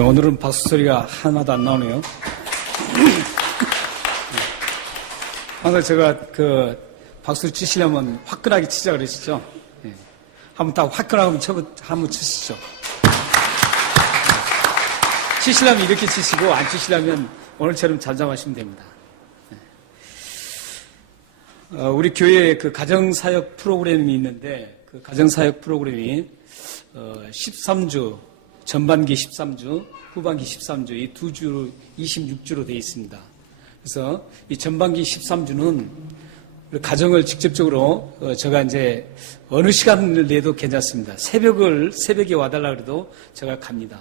오늘은 박수 소리가 하나도 안 나오네요. 항상 제가 박수를 치시려면 화끈하게 치자 그러시죠? 예. 한번 딱 화끈하게 한번 치시죠. 치시려면 이렇게 치시고, 안 치시려면 오늘처럼 잠잠하시면 됩니다. 우리 교회에 가정사역 프로그램이 있는데, 그 가정사역 프로그램이 13주, 전반기 13주, 후반기 13주, 이 두 주로 26주로 되어 있습니다. 그래서 이 전반기 13주는 가정을 직접적으로 제가 이제 어느 시간을 내도 괜찮습니다. 새벽에 와달라 그래도 제가 갑니다.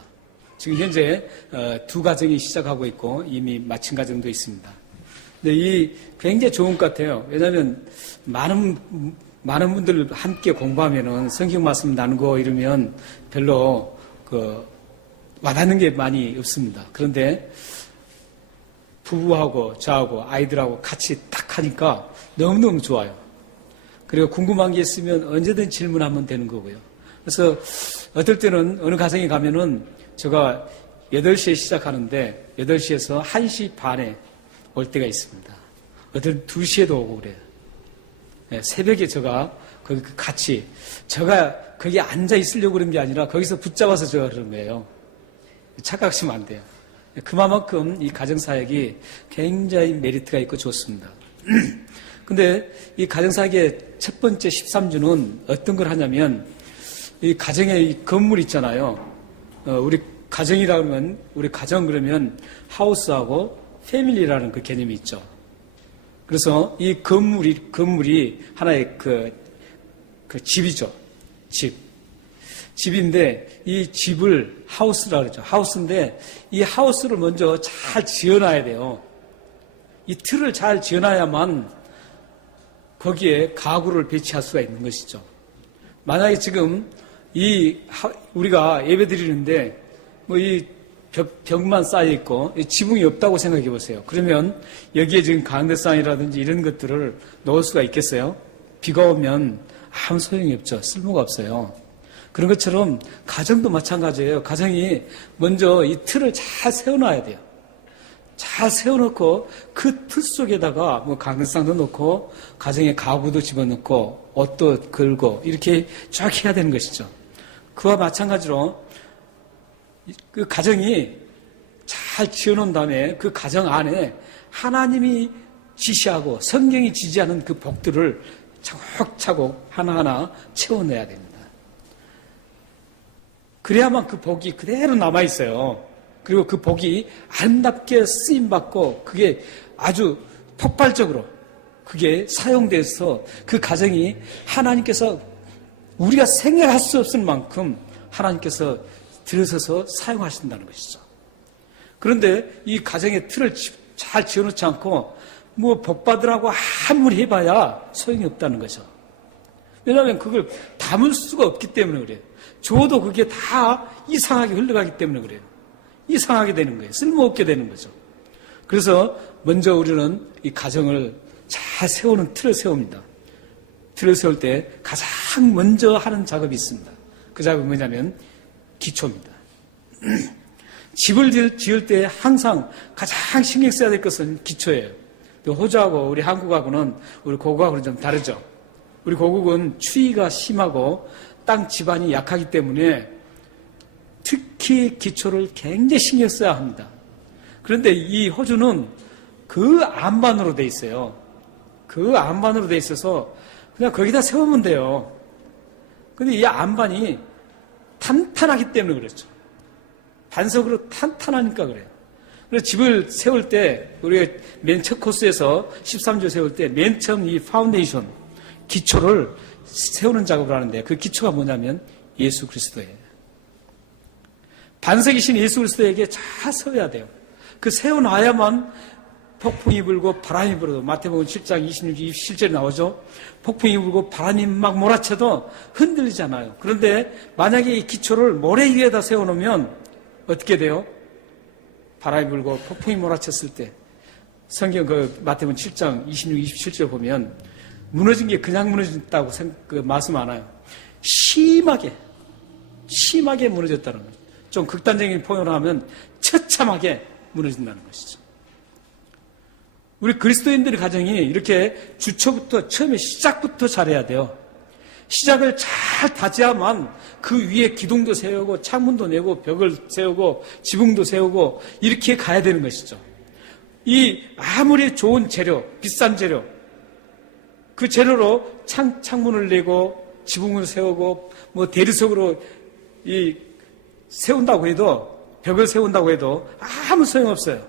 지금 현재 두 가정이 시작하고 있고 이미 마친 가정도 있습니다. 근데 이 굉장히 좋은 것 같아요. 왜냐하면 많은 분들 함께 공부하면은 성경 말씀 나누고 이러면 별로 와닿는 게 많이 없습니다. 그런데 부부하고 저하고 아이들하고 같이 딱 하니까 너무너무 좋아요. 그리고 궁금한 게 있으면 언제든 질문하면 되는 거고요. 그래서 어떨 때는 어느 가정에 가면은 제가 8시에 시작하는데 8시에서 1시 반에 올 때가 있습니다. 어떨 2시에도 오고 그래요. 네, 새벽에 제가 거기 같이 제가 거기 앉아 있으려고 그런 게 아니라 거기서 붙잡아서 제가 그런 거예요. 착각하시면 안 돼요. 그만큼 이 가정사역이 굉장히 메리트가 있고 좋습니다. 근데 이 가정사역의 첫 번째 13주는 어떤 걸 하냐면 이 가정의 이 건물 있잖아요. 우리 가정이라면 우리 가정 그러면 하우스하고 패밀리라는 그 개념이 있죠. 그래서 이 건물이 하나의 그 집이죠. 집인데 이 집을 하우스라 그러죠. 하우스인데 이 하우스를 먼저 잘 지어놔야 돼요. 이 틀을 잘 지어놔야만 거기에 가구를 배치할 수가 있는 것이죠. 만약에 지금 우리가 예배 드리는데 이 벽만 쌓여 있고 지붕이 없다고 생각해 보세요. 그러면 여기에 지금 가운데상이라든지 이런 것들을 넣을 수가 있겠어요? 비가 오면 아무 소용이 없죠. 쓸모가 없어요. 그런 것처럼 가정도 마찬가지예요. 가정이 먼저 이 틀을 잘 세워놔야 돼요. 잘 세워놓고 그 틀 속에다가 가운데상도 넣고 가정에 가구도 집어넣고 옷도 걸고 이렇게 쫙 해야 되는 것이죠. 그와 마찬가지로 그 가정이 잘 지어놓은 다음에 그 가정 안에 하나님이 지시하고 성경이 지지하는 그 복들을 차곡차곡 하나하나 채워내야 됩니다. 그래야만 그 복이 그대로 남아있어요. 그리고 그 복이 아름답게 쓰임받고 그게 아주 폭발적으로 그게 사용돼서 그 가정이 하나님께서 우리가 생각할 수 없을 만큼 하나님께서 들어서서 사용하신다는 것이죠. 그런데 이 가정의 틀을 잘 지어놓지 않고 복받으라고 아무리 해봐야 소용이 없다는 거죠. 왜냐하면 그걸 담을 수가 없기 때문에 그래요. 줘도 그게 다 이상하게 흘러가기 때문에 그래요. 이상하게 되는 거예요. 쓸모없게 되는 거죠. 그래서 먼저 우리는 이 가정을 잘 세우는 틀을 세웁니다. 틀을 세울 때 가장 먼저 하는 작업이 있습니다. 그 작업이 뭐냐면 기초입니다. 집을 지을 때 항상 가장 신경 써야 될 것은 기초예요. 호주하고 우리 한국하고는 우리 고국하고는 좀 다르죠. 우리 고국은 추위가 심하고 땅 지반이 약하기 때문에 특히 기초를 굉장히 신경 써야 합니다. 그런데 이 호주는 그 안반으로 돼 있어요. 그 안반으로 돼 있어서 그냥 거기다 세우면 돼요. 근데 이 안반이 탄탄하기 때문에 그렇죠. 반석으로 탄탄하니까 그래요. 그래서 집을 세울 때 우리가 맨 첫 코스에서 13주 세울 때 맨 처음 이 파운데이션 기초를 세우는 작업을 하는데 그 기초가 뭐냐면 예수 그리스도예요. 반석이신 예수 그리스도에게 잘 세워야 돼요. 그 세워놔야만 폭풍이 불고 바람이 불어도 마태복음 7장 26, 27절에 나오죠. 폭풍이 불고 바람이 막 몰아쳐도 흔들리지 않아요. 그런데 만약에 이 기초를 모래 위에다 세워놓으면 어떻게 돼요? 바람이 불고 폭풍이 몰아쳤을 때 성경 마태복음 7장 26, 27절 보면 무너진 게 그냥 무너졌다고 말씀 안 해요. 심하게 무너졌다는 거예요. 좀 극단적인 표현을 하면 처참하게 무너진다는 것이죠. 우리 그리스도인들의 가정이 이렇게 주초부터 처음에 시작부터 잘해야 돼요. 시작을 잘 다져야만 그 위에 기둥도 세우고 창문도 내고 벽을 세우고 지붕도 세우고 이렇게 가야 되는 것이죠. 이 아무리 좋은 재료, 비싼 재료, 그 재료로 창문을 내고 지붕을 세우고 뭐 대리석으로 세운다고 해도, 벽을 세운다고 해도 아무 소용없어요.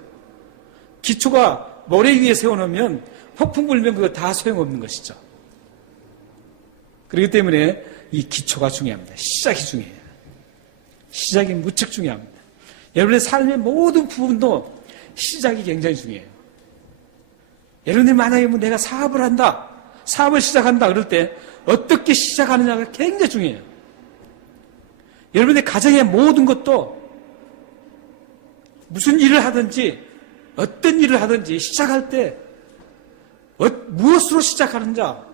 기초가 모래 위에 세워놓으면 폭풍 불면 그거 다 소용없는 것이죠. 그렇기 때문에 이 기초가 중요합니다. 시작이 중요해요. 시작이 무척 중요합니다. 여러분의 삶의 모든 부분도 시작이 굉장히 중요해요. 여러분이 만약에 내가 사업을 한다, 사업을 시작한다 그럴 때 어떻게 시작하느냐가 굉장히 중요해요. 여러분의 가정의 모든 것도 무슨 일을 하든지 어떤 일을 하든지 시작할 때 무엇으로 시작하느냐,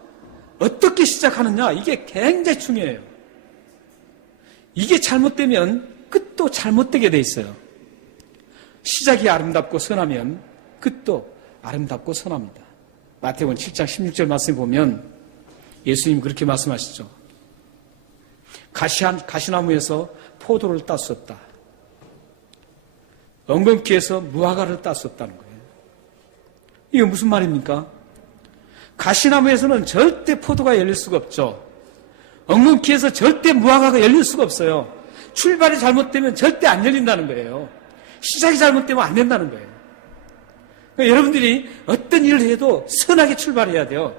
어떻게 시작하느냐, 이게 굉장히 중요해요. 이게 잘못되면 끝도 잘못되게 돼 있어요. 시작이 아름답고 선하면 끝도 아름답고 선합니다. 마태복음 7장 16절 말씀 보면 예수님 그렇게 말씀하시죠. 가시나무에서 포도를 땄었다. 엉겅퀴에서 무화과를 땄었다는 거예요. 이게 무슨 말입니까? 가시나무에서는 절대 포도가 열릴 수가 없죠. 엉겅퀴에서 절대 무화과가 열릴 수가 없어요. 출발이 잘못되면 절대 안 열린다는 거예요. 시작이 잘못되면 안 된다는 거예요. 그러니까 여러분들이 어떤 일을 해도 선하게 출발해야 돼요.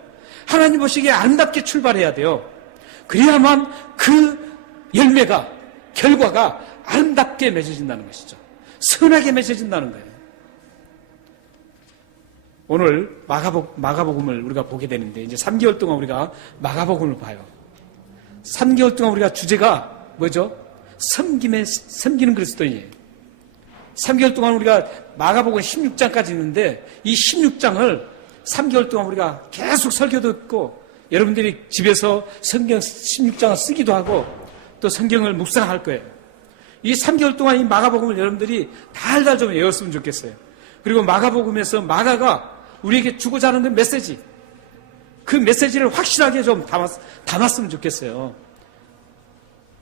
하나님 보시기에 아름답게 출발해야 돼요. 그래야만 그 열매가, 결과가 아름답게 맺어진다는 것이죠. 선하게 맺어진다는 거예요. 오늘 마가복음을 우리가 보게 되는데 이제 3개월 동안 우리가 마가복음을 봐요. 3개월 동안 우리가 주제가 뭐죠? 섬기는 그리스도인이에요. 3개월 동안 우리가 마가복음 16장까지 있는데 이 16장을 3개월 동안 우리가 계속 설교 듣고 여러분들이 집에서 성경 16장을 쓰기도 하고 또 성경을 묵상할 거예요. 이 3개월 동안 이 마가복음을 여러분들이 달달 좀 외웠으면 좋겠어요. 그리고 마가복음에서 마가가 우리에게 주고자 하는 그 메시지, 그 메시지를 확실하게 좀 담았으면 좋겠어요.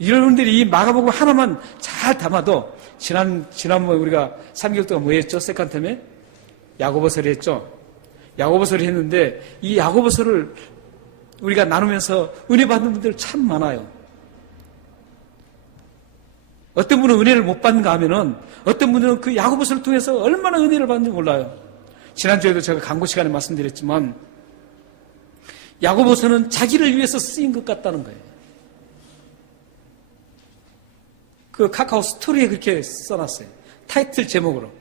여러분들이 이 마가복음 하나만 잘 담아도 지난번 우리가 3개월 동안 뭐 했죠? 세컨텀에 야고보서를 했죠. 야고보서를 했는데 이 야고보서를 우리가 나누면서 은혜 받는 분들 참 많아요. 어떤 분은 은혜를 못 받는가 하면은 어떤 분은 그 야고보서를 통해서 얼마나 은혜를 받는지 몰라요. 지난주에도 제가 광고 시간에 말씀드렸지만 야고보서는 자기를 위해서 쓰인 것 같다는 거예요. 그 카카오 스토리에 그렇게 써놨어요. 타이틀 제목으로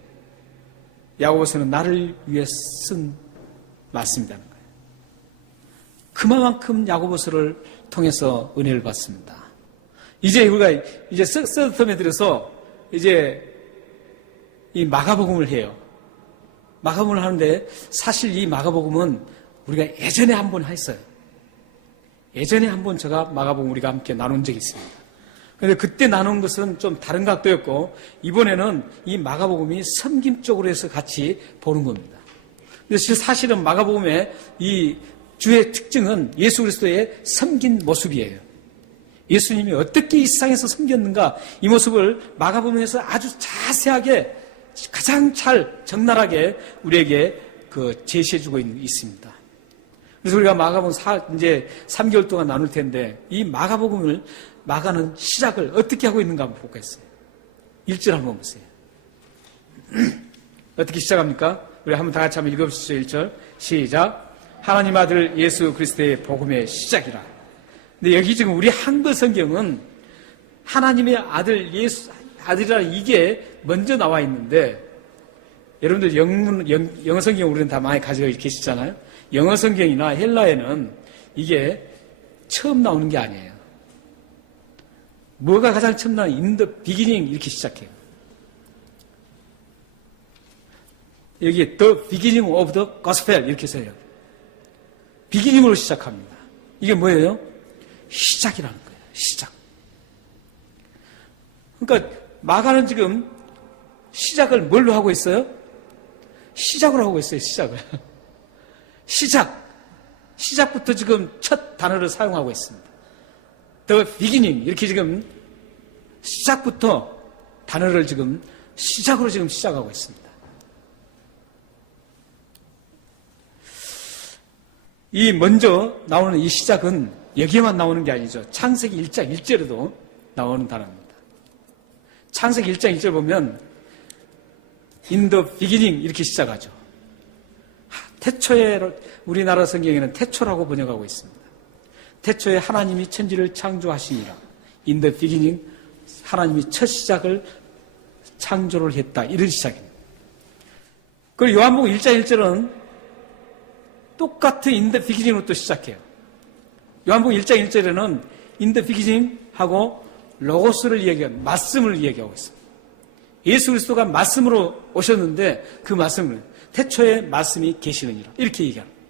야고보서는 나를 위해 쓴 말씀이라는 거예요. 그만큼 야고보서를 통해서 은혜를 받습니다. 이제 우리가 이제 서드텀에 들어서 이제 이 마가복음을 해요. 마가복음을 하는데 사실 이 마가복음은 우리가 예전에 한번 했어요. 예전에 한번 제가 마가복음 우리가 함께 나눈 적이 있습니다. 그런데 그때 나눈 것은 좀 다른 각도였고 이번에는 이 마가복음이 섬김 쪽으로 해서 같이 보는 겁니다. 그래서 사실은 마가복음의 이 주의 특징은 예수 그리스도의 섬긴 모습이에요. 예수님이 어떻게 이 세상에서 섬겼는가 이 모습을 마가복음에서 아주 자세하게 가장 잘 적나라하게 우리에게 제시해주고 있습니다. 그래서 우리가 마가복음 이제 3개월 동안 나눌 텐데 이 마가복음을 마가는 시작을 어떻게 하고 있는가 한번 보겠어요. 1절 한번 보세요. 어떻게 시작합니까? 우리 한번 다 같이 한번 읽어보시죠. 1절 시작. 하나님 아들 예수 그리스도의 복음의 시작이라. 근데 여기 지금 우리 한글 성경은 하나님의 아들 예수 아들이라 이게 먼저 나와 있는데 여러분들 영어 성경 우리는 다 많이 가지고 계시잖아요. 영어 성경이나 헬라에는 이게 처음 나오는 게 아니에요. 뭐가 가장 처음 나오는 in the beginning 이렇게 시작해요. 여기에 the beginning of the gospel 이렇게 써요. 비기닝으로 시작합니다. 이게 뭐예요? 시작이라는 거예요. 시작. 그러니까 마가는 지금 시작을 뭘로 하고 있어요? 시작으로 하고 있어요, 시작을. 시작부터 지금 첫 단어를 사용하고 있습니다. The beginning. 이렇게 지금 시작부터 단어를 지금 시작으로 지금 시작하고 있습니다. 이 먼저 나오는 이 시작은 여기에만 나오는 게 아니죠. 창세기 1장 1절에도 나오는 단어입니다. 창세기 1장 1절 보면 In the beginning 이렇게 시작하죠. 태초에 우리나라 성경에는 태초라고 번역하고 있습니다. 태초에 하나님이 천지를 창조하시니라. In the beginning 하나님이 첫 시작을 창조를 했다. 이런 시작입니다. 그리고 요한복음 1장 1절은 똑같은 In the beginning으로 또 시작해요. 요한복음 1장 1절에는 In the beginning 하고 로고스를 이야기하는 말씀을 이야기하고 있습니다. 예수 그리스도가 말씀으로 오셨는데 그 말씀을 태초에 말씀이 계시느니라 이렇게 얘기합니다.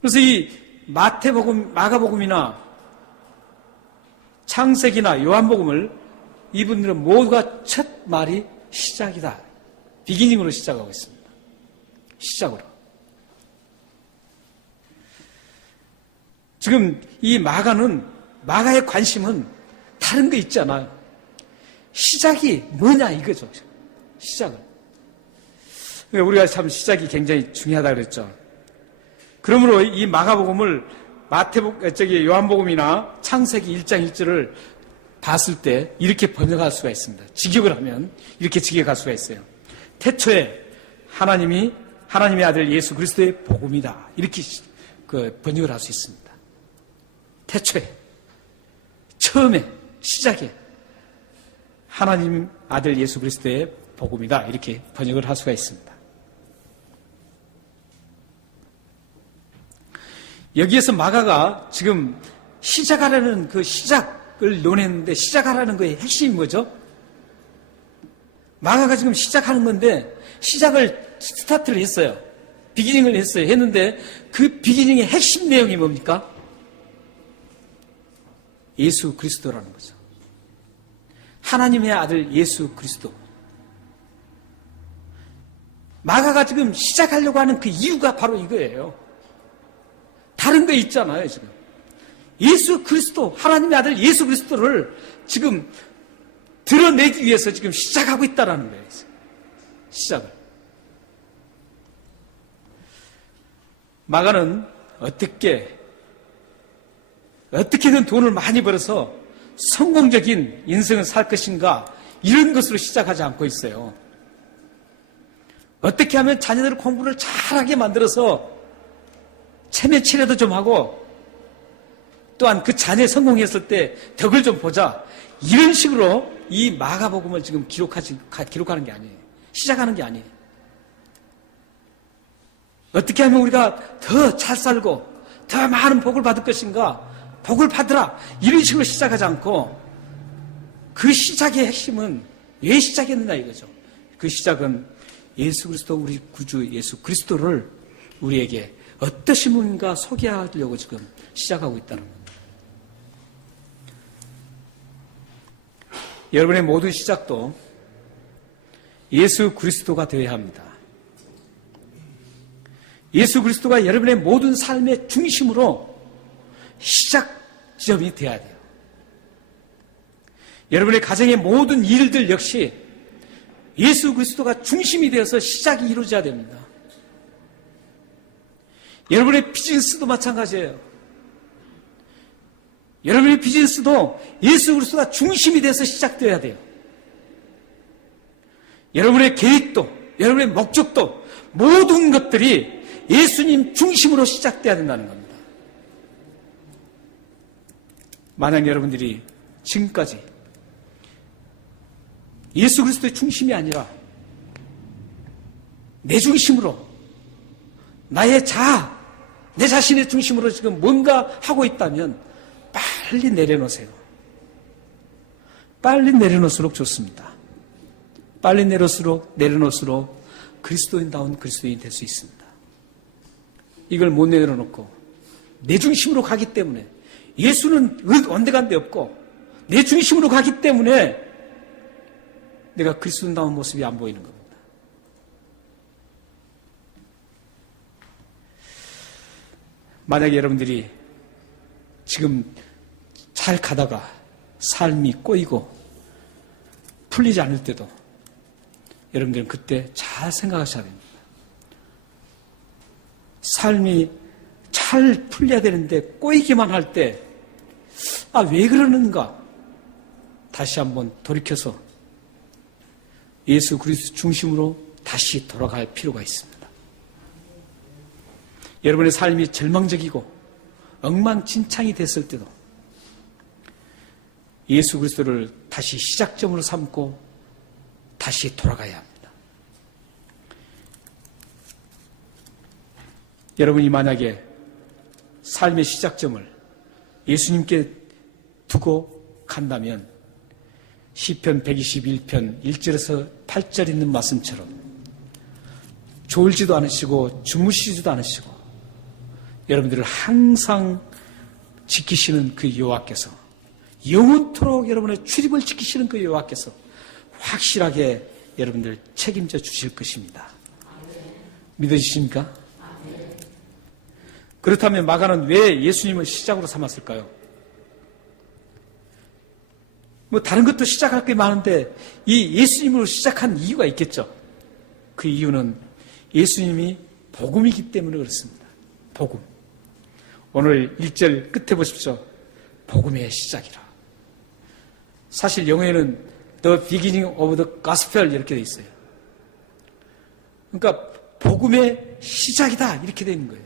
그래서 이 마태복음, 마가복음이나 창세기나 요한복음을 이분들은 모두가 첫 말이 시작이다. 비기닝으로 시작하고 있습니다. 시작으로. 지금 이 마가의 관심은 다른 거 있지 않아요. 시작이 뭐냐 이거죠. 시작을. 우리가 참 시작이 굉장히 중요하다 그랬죠. 그러므로 이 마가복음을 요한복음이나 창세기 1장 1절을 봤을 때 이렇게 번역할 수가 있습니다. 직역을 하면 이렇게 직역할 수가 있어요. 태초에 하나님의 아들 예수 그리스도의 복음이다. 이렇게 번역을 할 수 있습니다. 태초에, 처음에, 시작에 하나님 아들 예수 그리스도의 복음이다. 이렇게 번역을 할 수가 있습니다. 여기에서 마가가 지금 시작하라는 그 시작을 논했는데 시작하라는 거의 핵심이 뭐죠? 마가가 지금 시작하는 건데 시작을 스타트를 했어요. 비기닝을 했어요. 했는데 그 비기닝의 핵심 내용이 뭡니까? 예수 그리스도라는 거죠. 하나님의 아들 예수 그리스도. 마가가 지금 시작하려고 하는 그 이유가 바로 이거예요. 다른 거 있잖아요, 지금. 예수 그리스도, 하나님의 아들 예수 그리스도를 지금 드러내기 위해서 지금 시작하고 있다라는 거예요. 시작을. 마가는 어떻게든 돈을 많이 벌어서 성공적인 인생을 살 것인가 이런 것으로 시작하지 않고 있어요. 어떻게 하면 자녀들 공부를 잘하게 만들어서 체면 치레도 좀 하고 또한 그 자녀 성공했을 때 덕을 좀 보자. 이런 식으로 이 마가복음을 지금 기록하는 게 아니에요. 시작하는 게 아니에요. 어떻게 하면 우리가 더 잘 살고 더 많은 복을 받을 것인가? 복을 받으라. 이런 식으로 시작하지 않고 그 시작의 핵심은 왜 시작했느냐 이거죠. 그 시작은 예수 그리스도 우리 구주 예수 그리스도를 우리에게 어떠신 분인가 소개하려고 지금 시작하고 있다는 겁니다. 여러분의 모든 시작도 예수 그리스도가 되어야 합니다. 예수 그리스도가 여러분의 모든 삶의 중심으로 시작점이 되어야 돼요. 여러분의 가정의 모든 일들 역시 예수 그리스도가 중심이 되어서 시작이 이루어져야 됩니다. 여러분의 비즈니스도 마찬가지예요. 여러분의 비즈니스도 예수 그리스도가 중심이 돼서 시작되어야 돼요. 여러분의 계획도, 여러분의 목적도 모든 것들이 예수님 중심으로 시작돼야 된다는 겁니다. 만약 여러분들이 지금까지 예수 그리스도의 중심이 아니라 내 중심으로 나의 내 자신의 중심으로 지금 뭔가 하고 있다면 빨리 내려놓으세요. 빨리 내려놓을수록 좋습니다. 빨리 내려놓을수록 그리스도인다운 그리스도인이 될 수 있습니다. 이걸 못 내려놓고 내 중심으로 가기 때문에 예수는 온데간데 없고 내 중심으로 가기 때문에 내가 그리스도다운 모습이 안 보이는 겁니다. 만약에 여러분들이 지금 잘 가다가 삶이 꼬이고 풀리지 않을 때도 여러분들은 그때 잘 생각하셔야 됩니다. 삶이 잘 풀려야 되는데 꼬이기만 할 때, 왜 그러는가? 다시 한번 돌이켜서 예수 그리스도 중심으로 다시 돌아갈 필요가 있습니다. 여러분의 삶이 절망적이고 엉망진창이 됐을 때도 예수 그리스도를 다시 시작점으로 삼고 다시 돌아가야 합니다. 여러분이 만약에 삶의 시작점을 예수님께 두고 간다면 시편 121편 1절에서 8절 있는 말씀처럼 졸지도 않으시고 주무시지도 않으시고 여러분들을 항상 지키시는 그 여호와께서, 영원토록 여러분의 출입을 지키시는 그 여호와께서 확실하게 여러분들 책임져 주실 것입니다. 믿어지십니까? 그렇다면 마가는 왜 예수님을 시작으로 삼았을까요? 다른 것도 시작할 게 많은데 이 예수님으로 시작한 이유가 있겠죠. 그 이유는 예수님이 복음이기 때문에 그렇습니다. 복음. 오늘 1절 끝에 보십시오. 복음의 시작이라. 사실 영어에는 The beginning of the gospel 이렇게 돼 있어요. 그러니까 복음의 시작이다 이렇게 되어 있는 거예요.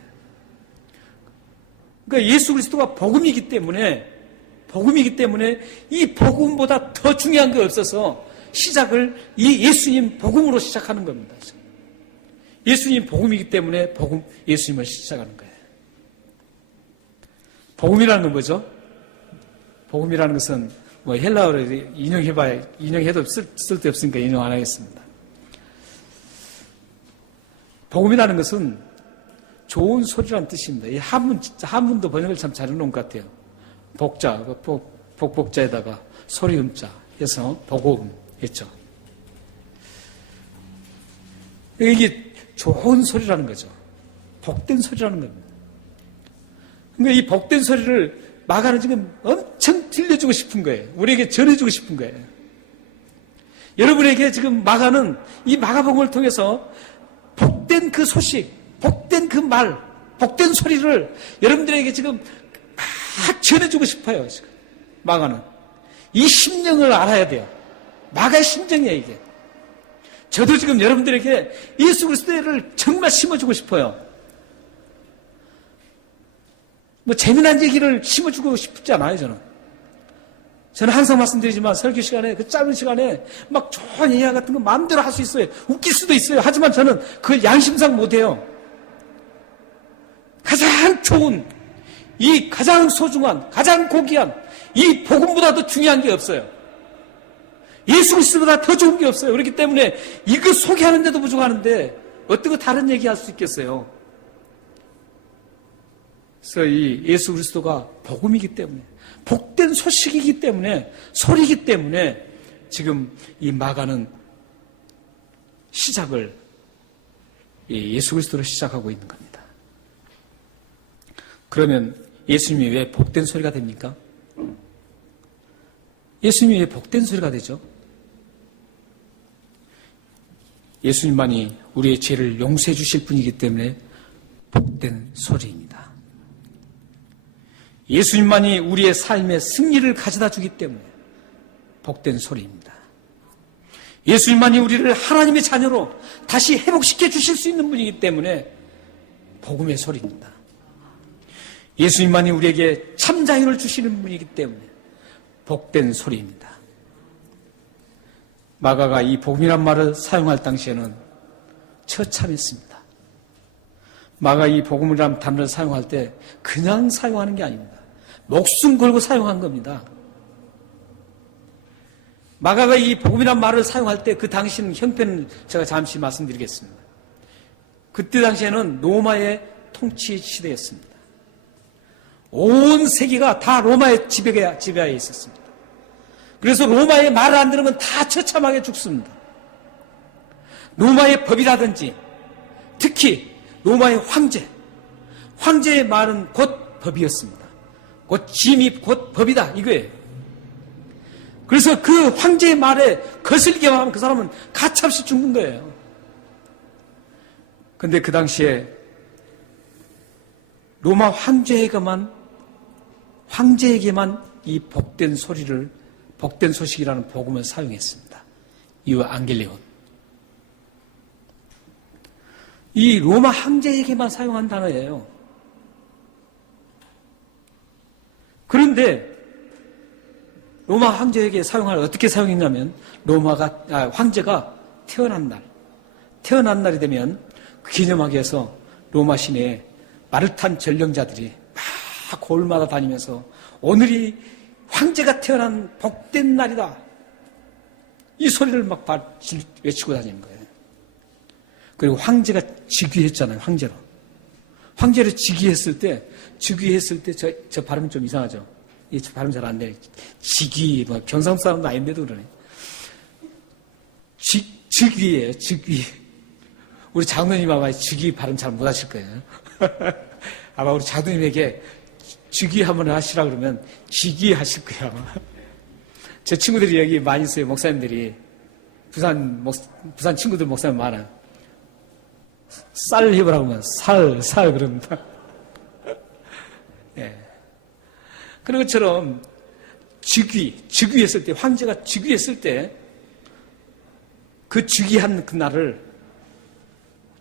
그러니까 예수 그리스도가 복음이기 때문에 이 복음보다 더 중요한 게 없어서 시작을 이 예수님 복음으로 시작하는 겁니다. 예수님 복음이기 때문에 예수님을 시작하는 거예요. 복음이라는 건 뭐죠? 복음이라는 것은 헬라어로 인용해도 쓸데없으니까 인용 안 하겠습니다. 복음이라는 것은 좋은 소리라는 뜻입니다. 이 한문도 번역을 참 잘해놓은 것 같아요. 복자에다가 소리음자 해서 복음 했죠. 이게 좋은 소리라는 거죠. 복된 소리라는 겁니다. 그러니까 이 복된 소리를 마가는 지금 엄청 들려주고 싶은 거예요. 우리에게 전해주고 싶은 거예요. 여러분에게 지금 마가는 이 마가복음을 통해서 복된 그 소식, 복된 그 말, 복된 소리를 여러분들에게 지금 막 전해주고 싶어요. 지금 마가는 이 심령을 알아야 돼요. 마가의 심정이에요, 이게. 저도 지금 여러분들에게 예수 그리스도를 정말 심어주고 싶어요. 재미난 얘기를 심어주고 싶지 않아요, 저는 항상 말씀드리지만 설교 시간에, 그 짧은 시간에 막 좋은 이야기 같은 거 마음대로 할 수 있어요. 웃길 수도 있어요. 하지만 저는 그걸 양심상 못해요. 가장 좋은, 이 가장 소중한, 가장 고귀한 이 복음보다 더 중요한 게 없어요. 예수 그리스도보다 더 좋은 게 없어요. 그렇기 때문에 이거 소개하는데도 부족하는데 어떻게 다른 얘기 할 수 있겠어요? 그래서 이 예수 그리스도가 복음이기 때문에, 복된 소식이기 때문에, 소리이기 때문에 지금 이 마가는 시작을 예수 그리스도로 시작하고 있는 겁니다. 그러면 예수님이 왜 복된 소리가 됩니까? 예수님이 왜 복된 소리가 되죠? 예수님만이 우리의 죄를 용서해 주실 분이기 때문에 복된 소리입니다. 예수님만이 우리의 삶의 승리를 가져다 주기 때문에 복된 소리입니다. 예수님만이 우리를 하나님의 자녀로 다시 회복시켜 주실 수 있는 분이기 때문에 복음의 소리입니다. 예수님만이 우리에게 참 자유를 주시는 분이기 때문에 복된 소리입니다. 마가가 이 복음이란 말을 사용할 당시에는 처참했습니다. 마가 이 복음이란 단어를 사용할 때 그냥 사용하는 게 아닙니다. 목숨 걸고 사용한 겁니다. 마가가 이 복음이란 말을 사용할 때 그 당시는 형편은 제가 잠시 말씀드리겠습니다. 그때 당시에는 로마의 통치 시대였습니다. 온 세계가 다 로마의 지배하에 있었습니다. 그래서 로마의 말을 안 들으면 다 처참하게 죽습니다. 로마의 법이라든지 특히 로마의 황제의 말은 곧 법이었습니다. 곧 짐이 곧 법이다 이거예요. 그래서 그 황제의 말에 거슬리기만 하면 그 사람은 가차없이 죽는 거예요. 근데 그 당시에 로마 황제에게만 이 복된 소식이라는 복음을 사용했습니다. 이완겔리온. 이 로마 황제에게만 사용한 단어예요. 그런데 로마 황제에게 어떻게 사용했냐면 황제가 태어난 날이 되면 그 기념하기 위해서 로마 시내에 말을 탄 전령자들이 막 골마다 다니면서 오늘이 황제가 태어난 복된 날이다. 이 소리를 막 외치고 다니는 거예요. 그리고 황제가 즉위했잖아요. 황제를 즉위했을 때 저 발음 좀 이상하죠. 이 발음 잘 안 돼. 즉위, 경상도 사람도 아닌데도 그러네. 즉위예요. 즉위. 우리 장로님 아마 즉위 발음 잘 못 하실 거예요. 아마 우리 장로님에게 즉위 한번 하시라 그러면 즉위 하실 거예요. 아마. 제 친구들이 여기 많이 있어요. 목사님들이. 부산 친구들 목사님 많아요. 쌀 해보라고 하면 살 그럽니다. 예. 그런 것처럼 즉위했을 때, 황제가 즉위했을 때, 그 즉위한 그 날을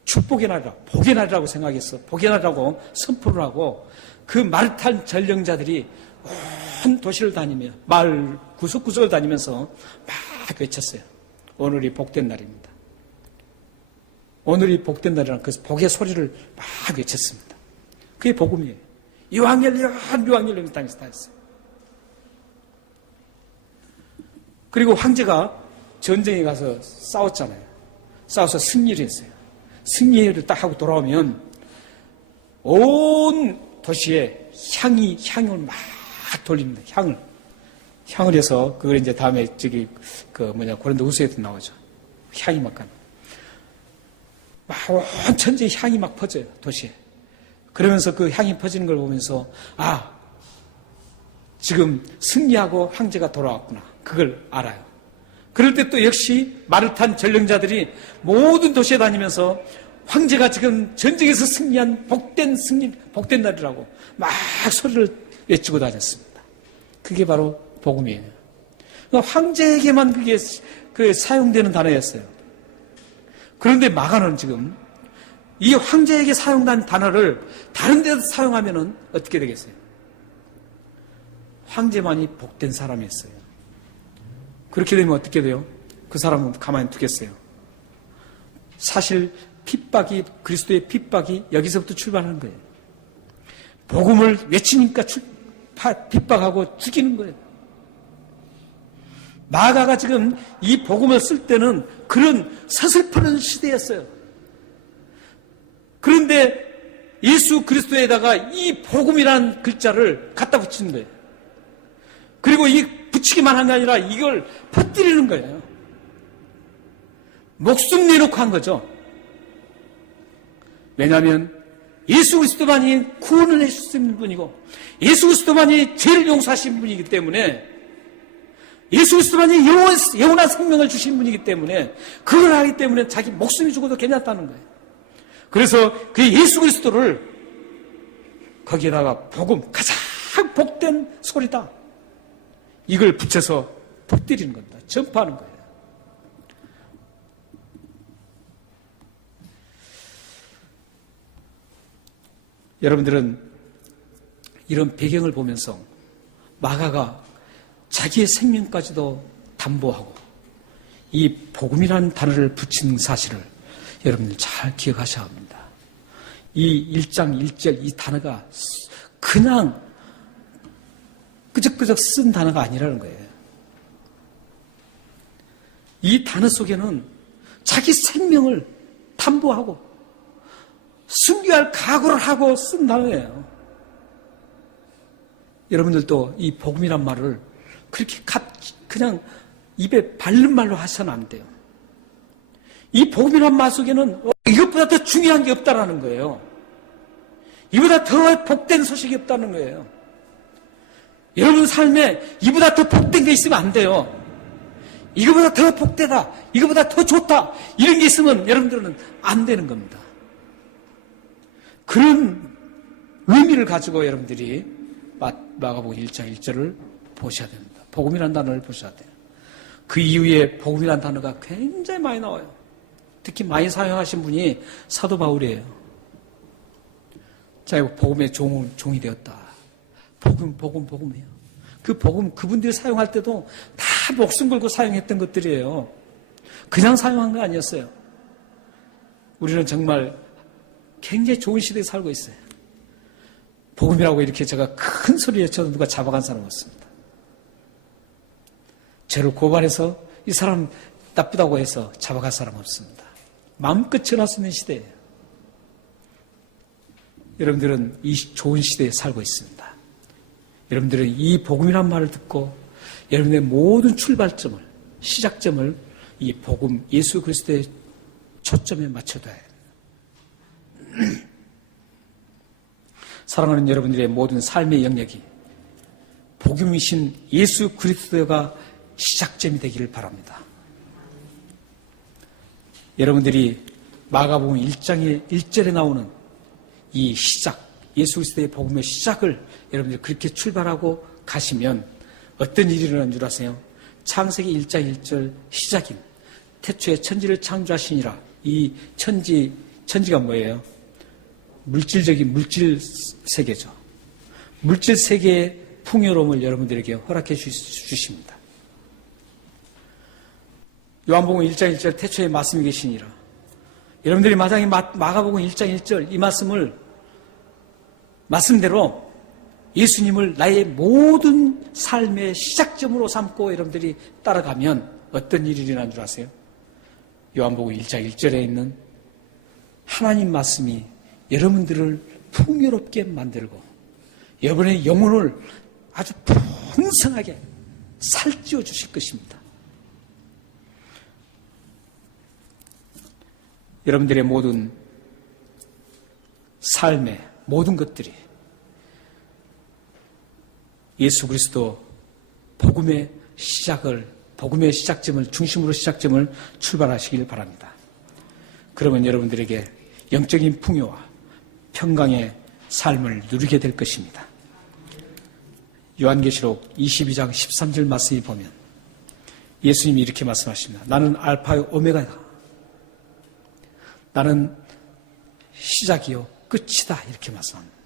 축복의 날이라, 복의 날이라고 생각했어. 복의 날이라고 선포를 하고, 그 말을 탄 전령자들이 온 도시를 다니며, 마을 구석구석을 다니면서 막 외쳤어요. 오늘이 복된 날입니다. 오늘이 복된 날이라는 그 복의 소리를 막 외쳤습니다. 그게 복음이에요. 유앙겔리온 땅에서 다 했어요. 그리고 황제가 전쟁에 가서 싸웠잖아요. 싸워서 승리를 했어요. 승리를 딱 하고 돌아오면 온 도시에 향을 막 돌립니다. 향을 해서 그걸 이제 다음에 고린도후서에도 나오죠. 향이 막 가는. 막 온 천지에 향이 막 퍼져요. 도시에. 그러면서 그 향이 퍼지는 걸 보면서 지금 승리하고 황제가 돌아왔구나. 그걸 알아요. 그럴 때 또 역시 말을 탄 전령자들이 모든 도시에 다니면서 황제가 지금 전쟁에서 승리한 복된 날이라고 막 소리를 외치고 다녔습니다. 그게 바로 복음이에요. 그러니까 황제에게만 그게 사용되는 단어였어요. 그런데 마가는 지금 이 황제에게 사용된 단어를 다른 데서 사용하면은 어떻게 되겠어요? 황제만이 복된 사람이었어요. 그렇게 되면 어떻게 돼요? 그 사람은 가만히 두겠어요. 사실 그리스도의 핍박이 여기서부터 출발하는 거예요. 복음을 외치니까 핍박하고 죽이는 거예요. 마가가 지금 이 복음을 쓸 때는 그런 서슬퍼런 시대였어요. 그런데 예수 그리스도에다가 이 복음이라는 글자를 갖다 붙이는 거예요. 그리고 이 붙이기만 한 게 아니라 이걸 퍼뜨리는 거예요. 목숨 내놓고 한 거죠. 왜냐하면 예수 그리스도만이 구원을 해줄 수 있는 분이고 예수 그리스도만이 죄를 용서하신 분이기 때문에 예수 그리스도만이 영원한 생명을 주신 분이기 때문에 그걸 하기 때문에 자기 목숨이 죽어도 괜찮다는 거예요. 그래서 그 예수 그리스도를 거기에다가 복음, 가장 복된 소리다. 이걸 붙여서 퍼뜨리는 겁니다. 전파하는 거예요. 여러분들은 이런 배경을 보면서 마가가 자기의 생명까지도 담보하고 이 복음이라는 단어를 붙인 사실을 여러분들 잘 기억하셔야 합니다. 이 1장 1절 이 단어가 그냥 끄적끄적 쓴 단어가 아니라는 거예요. 이 단어 속에는 자기 생명을 담보하고 순교할 각오를 하고 쓴 단어예요. 여러분들도 이 복음이란 말을 그렇게 그냥 입에 바른 말로 하셔는 안 돼요. 이 복음이란 말 속에는 이것보다 더 중요한 게 없다라는 거예요. 이보다 더 복된 소식이 없다는 거예요. 여러분 삶에 이보다 더 복된 게 있으면 안 돼요. 이거보다 더 복되다, 이거보다 더 좋다, 이런 게 있으면 여러분들은 안 되는 겁니다. 그런 의미를 가지고 여러분들이 마가복음 1장 1절을 보셔야 됩니다. 복음이라는 단어를 보셔야 돼요. 그 이후에 복음이라는 단어가 굉장히 많이 나와요. 특히 많이 사용하신 분이 사도 바울이에요. 자, 복음의 종이 되었다. 복음이에요. 그 복음, 그분들이 사용할 때도 다 목숨 걸고 사용했던 것들이에요. 그냥 사용한 거 아니었어요. 우리는 정말 굉장히 좋은 시대에 살고 있어요. 복음이라고 이렇게 제가 큰 소리 외쳐도 누가 잡아간 사람 없습니다. 죄를 고발해서 이 사람 나쁘다고 해서 잡아갈 사람 없습니다. 마음껏 전할 수 있는 시대예요. 여러분들은 이 좋은 시대에 살고 있습니다. 여러분들은 이 복음이란 말을 듣고 여러분의 모든 출발점을, 시작점을 이 복음, 예수 그리스도의 초점에 맞춰둬야 해요. 사랑하는 여러분들의 모든 삶의 영역이 복음이신 예수 그리스도가 시작점이 되기를 바랍니다. 여러분들이 마가복음 1장의 1절에 나오는 이 시작, 예수 그리스도의 복음의 시작을 여러분들이 그렇게 출발하고 가시면 어떤 일이 일어나는 줄 아세요? 창세기 1장 1절 시작인 태초에 천지를 창조하시니라. 이 천지가 뭐예요? 물질적인 물질 세계죠. 물질 세계의 풍요로움을 여러분들에게 허락해 주십니다. 요한복음 1장 1절 태초에 말씀이 계시니라. 여러분들이 마장에 마가복음 1장 1절 이 말씀대로 예수님을 나의 모든 삶의 시작점으로 삼고 여러분들이 따라가면 어떤 일이 일어나는 줄 아세요? 요한복음 1장 1절에 있는 하나님 말씀이 여러분들을 풍요롭게 만들고 여러분의 영혼을 아주 풍성하게 살찌워 주실 것입니다. 여러분들의 모든 삶의 모든 것들이 예수 그리스도 복음의 시작점을 중심으로 시작점을 출발하시길 바랍니다. 그러면 여러분들에게 영적인 풍요와 평강의 삶을 누리게 될 것입니다. 요한계시록 22장 13절 말씀이 보면 예수님이 이렇게 말씀하십니다. 나는 알파요 오메가다. 나는 시작이요 끝이다. 이렇게 말씀합니다.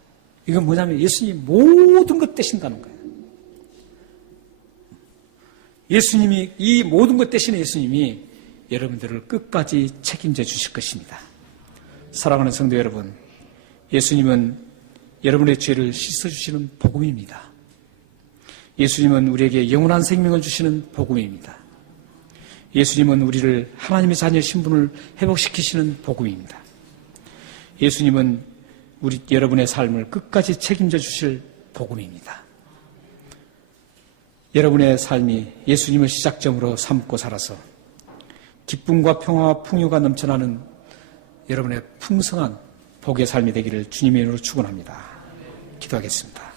이건 뭐냐면 예수님이 모든 것 되신다는 거예요. 예수님이 이 모든 것 되시는 예수님이 여러분들을 끝까지 책임져 주실 것입니다. 사랑하는 성도 여러분, 예수님은 여러분의 죄를 씻어주시는 복음입니다. 예수님은 우리에게 영원한 생명을 주시는 복음입니다. 예수님은 우리를 하나님의 자녀 신분을 회복시키시는 복음입니다. 예수님은 여러분의 삶을 끝까지 책임져 주실 복음입니다. 여러분의 삶이 예수님을 시작점으로 삼고 살아서 기쁨과 평화와 풍요가 넘쳐나는 여러분의 풍성한 복의 삶이 되기를 주님의 이름으로 축원합니다. 기도하겠습니다.